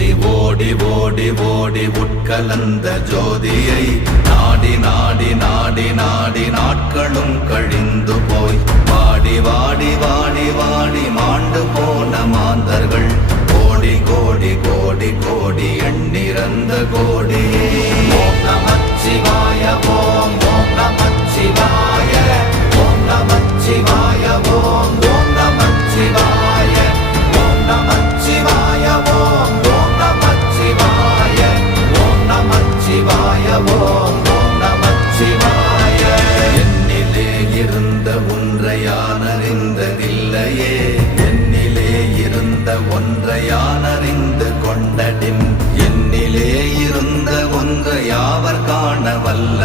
ஓடி ஓடி ஓடி ஓடி உட்கலந்த ஜோதியை நாடி நாடி நாடி நாடி நாட்களும் கழிந்து போய் வாடி வாடி வாடி வாடி மாண்டு போன மாந்தர்கள் கோடி கோடி கோடி கோடி எண்ணிறந்த கோடி. ஓம் நமச்சிவாய ஓம் ஓம் நமச்சிவாய ஓம் நமச்சிவாய ஓம் ஓம் நமச்சிவாய ஓம் நமச்சிவாய ஓம் ஓம் நமச்சிவாய ஓம் நமச்சிவாய ஓம் ஓம் நமச்சிவாய. என்னிலே இருந்த ஒன்றை யான் அறிந்ததில்லையே, என்னிலே இருந்த ஒன்றை யான் அறிந்து கொண்டடின், என்னிலே இருந்த ஒன்றை யாவர் காண வல்ல